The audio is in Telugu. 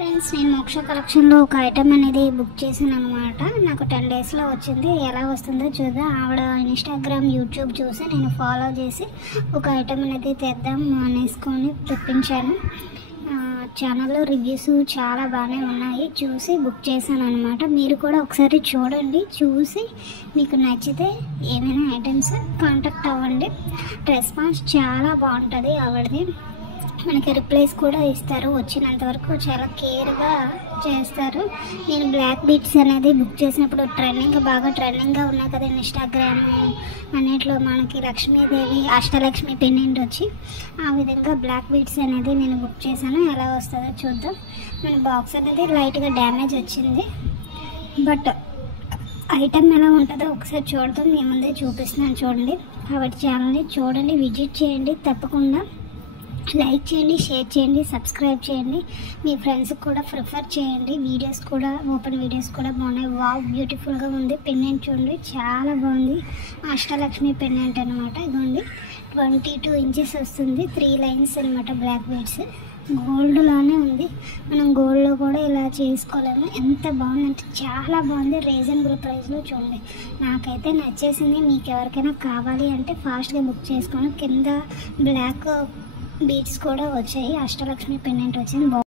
ఫ్రెండ్స్, నేను మోక్ష కలెక్షన్లో ఒక ఐటమ్ అనేది బుక్ చేశాను అనమాట. నాకు 10 డేస్లో వచ్చింది. ఎలా వస్తుందో చూద్దాం. ఆవిడ ఇన్స్టాగ్రామ్, యూట్యూబ్ చూసి నేను ఫాలో చేసి ఒక ఐటమ్ అనేది తెద్దాం అనేసుకొని తెప్పించాను. ఛానల్లో రివ్యూస్ చాలా బాగానే ఉన్నాయి, చూసి బుక్ చేశాను అనమాట. మీరు కూడా ఒకసారి చూడండి, చూసి మీకు నచ్చితే ఏమైనా ఐటమ్స్ కాంటాక్ట్ అవ్వండి. రెస్పాన్స్ చాలా బాగుంటుంది ఆవిడది. మనకి రిప్లైస్ కూడా ఇస్తారు. వచ్చినంత వరకు చాలా కేర్గా చేస్తారు. నేను బ్లాక్ బీట్స్ అనేది బుక్ చేసినప్పుడు బాగా ట్రెండింగ్గా ఉన్నాయి కదా ఇన్స్టాగ్రామ్ అన్నిట్లో. మనకి లక్ష్మీదేవి అష్టలక్ష్మి పెండెంట్ వచ్చి ఆ విధంగా బ్లాక్ బీట్స్ అనేది నేను బుక్ చేశాను. ఎలా వస్తుందో చూద్దాం. మన బాక్స్ అనేది లైట్గా డ్యామేజ్ వచ్చింది, బట్ ఐటమ్ ఎలా ఉంటుందో ఒకసారి చూడతాం. మీ ముందే చూపిస్తున్నాను, చూడండి. కాబట్టి ఛానల్ని చూడండి, విజిట్ చేయండి. తప్పకుండా లైక్ చేయండి, షేర్ చేయండి, సబ్స్క్రైబ్ చేయండి. మీ ఫ్రెండ్స్కి కూడా ప్రిఫర్ చేయండి. వీడియోస్ కూడా, ఓపెన్ వీడియోస్ కూడా బాగున్నాయి. వావ్, బ్యూటిఫుల్గా ఉంది. పెండెంట్ చూడండి, చాలా బాగుంది. అష్టలక్ష్మి పెండెంట్ అనమాట. ఇదిగోండి, 22 ఇంచెస్ వస్తుంది. 3 లైన్స్ అనమాట బ్లాక్ బీడ్స్. గోల్డ్లానే ఉంది. మనం గోల్డ్లో కూడా ఇలా చేసుకోలేము. ఎంత బాగుందంటే చాలా బాగుంది. రీజనబుల్ ప్రైస్లో చూడండి. నాకైతే నచ్చేసింది. మీకు ఎవరికైనా కావాలి అంటే ఫాస్ట్గా బుక్ చేసుకోండి. కింద బ్లాక్ బీడ్స్ కూడా వచ్చాయి. అష్టలక్ష్మి పెండెంట్ వచ్చింది.